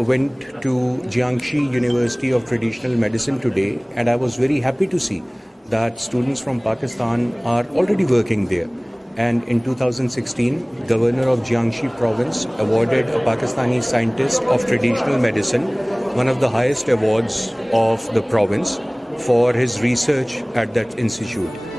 went to Jiangxi University of Traditional Medicine today, and I was very happy to see that students from Pakistan are already working there. And in 2016, Governor of Jiangxi Province awarded a Pakistani scientist of traditional medicine, one of the highest awards of the province, for his research at that institute.